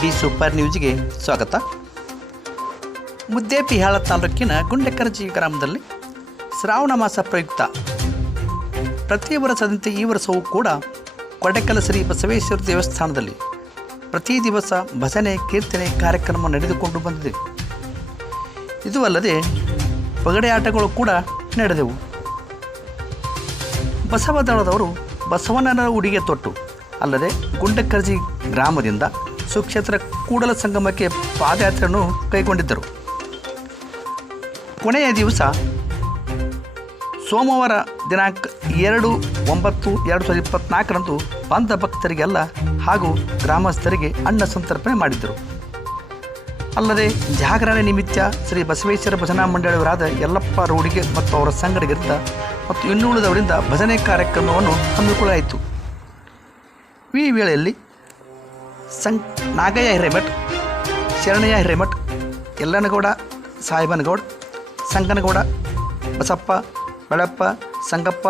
D super ನ್ಯೂಸ್ಗೆ ಸ್ವಾಗತ. ಮುದ್ದೇಪಿಹಾಳ ತಾಲೂಕಿನ ಗುಂಡೆಕರಜಿ ಗ್ರಾಮದಲ್ಲಿ ಶ್ರಾವಣ ಮಾಸ ಪ್ರಯುಕ್ತ. ಪ್ರತಿ ವರ್ಷದಂತೆ ಈ ವರ್ಷವೂ ಕೂಡ ಕೊಡೆಕಲ ಶ್ರೀ ಬಸವೇಶ್ವರ ದೇವಸ್ಥಾನದಲ್ಲಿ ಪ್ರತಿ ದಿವಸ ಭಜನೆ, ಕೀರ್ತನೆ ಕಾರ್ಯಕ್ರಮ ನಡೆದುಕೊಂಡು ಬಂದಿದೆ. ಇದು ಅಲ್ಲದೆ ಪಗಡೆ ಆಟಗಳು ಕೂಡ ನಡೆದವು. ಬಸವದಳದವರು ಬಸವಣ್ಣನ ಉಡಿಗೆ ತೊಟ್ಟು, ಅಲ್ಲದೆ ಗುಂಡಕರ್ಜಿ ಗ್ರಾಮದಿಂದ ಸುಕ್ಷೇತ್ರ ಕೂಡಲ ಸಂಗಮಕ್ಕೆ ಪಾದಯಾತ್ರೆಯನ್ನು ಕೈಗೊಂಡಿದ್ದರು. ಕೊನೆಯ ದಿವಸ ಸೋಮವಾರ ದಿನಾಂಕ ಎರಡು ಒಂಬತ್ತು ಎರಡು ಸಾವಿರದ ಇಪ್ಪತ್ತ್ನಾಲ್ಕರಂದು ಬಂದ ಭಕ್ತರಿಗೆಲ್ಲ ಹಾಗೂ ಗ್ರಾಮಸ್ಥರಿಗೆ ಅನ್ನ ಸಂತರ್ಪಣೆ ಮಾಡಿದ್ದರು. ಅಲ್ಲದೆ ಜಾಗರಣೆ ನಿಮಿತ್ತ ಶ್ರೀ ಬಸವೇಶ್ವರ ಭಜನಾ ಮಂಡಳಿಯವರಾದ ಯಲ್ಲಪ್ಪ ರೋಡಿಗೆ ಮತ್ತು ಅವರ ಸಂಗಡಿಗರಿಂದ ಮತ್ತು ಇನ್ನುಳಿದವರಿಂದ ಭಜನೆ ಕಾರ್ಯಕ್ರಮವನ್ನು ಹಮ್ಮಿಕೊಳ್ಳಲಾಯಿತು. ಈ ವೇಳೆಯಲ್ಲಿ ಸಂ ನಾಗಯ್ಯ ಹಿರೇಮಠ್, ಶರಣಯ್ಯ ಹಿರೇಮಠ್ ಎಲ್ಲನಗೌಡ ಸಾಹೇಬನಗೌಡ, ಸಂಗನಗೌಡ, ಬಸಪ್ಪ, ಬೆಳಪ್ಪ, ಸಂಗಪ್ಪ,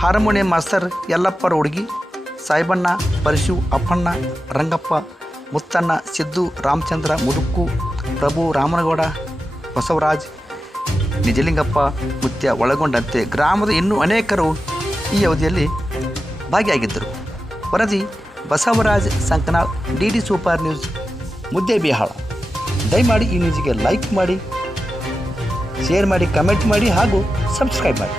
ಹಾರ್ಮೋನಿಯಂ ಮಾಸ್ತರ್ ಯಲ್ಲಪ್ಪರ ಹುಡುಗಿ ಸಾಯಿಬಣ್ಣ ಪರಶು, ಅಪ್ಪಣ್ಣ, ರಂಗಪ್ಪ, ಮುತ್ತಣ್ಣ, ಸಿದ್ದು, ರಾಮಚಂದ್ರ ಮುದುಕು ಪ್ರಭು, ರಾಮನಗೌಡ, ಬಸವರಾಜ್, ನಿಜಲಿಂಗಪ್ಪ, ಮುತ್ಯ, ಒಳಗೊಂಡಂತೆ ಗ್ರಾಮದ ಇನ್ನೂ ಅನೇಕರು ಈ ಅವಧಿಯಲ್ಲಿ ಭಾಗಿಯಾಗಿದ್ದರು. ವರದಿ Basavaraj Sankanal, D D super news Muddebihal ದಯಮಾಡಿ ಈ ನ್ಯೂಸ್ಗೆ ಲೈಕ್ ಮಾಡಿ, ಶೇರ್ ಮಾಡಿ, ಕಮೆಂಟ್ ಮಾಡಿ ಹಾಗೂ ಸಬ್ಸ್ಕ್ರೈಬ್ ಮಾಡಿ.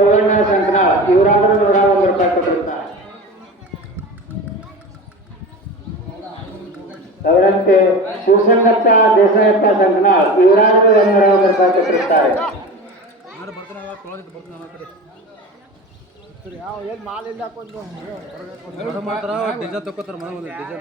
ಔವಣ್ಣ ಸಂಕನಾಳ್ ಇವರಾದ್ರೂ ನೂರ ಒಂದು ರೂಪಾಯಿ ಕೊಟ್ಟಿರ್ತಾರೆ. ಅವರಂತೆ ಶಿವಸಂಗಪ್ಪ ದೇಸಾಯಪ್ಪ ಸಂಕನಾಳ್ ಇವರಾದ್ರೂ ನೂರ ಒಂದು ರೂಪಾಯಿ ಕೊಟ್ಟಿರ್ತಾರೆ. ಡಿಜೆ ತಗೋತಾರ ಮನೆ ಡಿಜೆ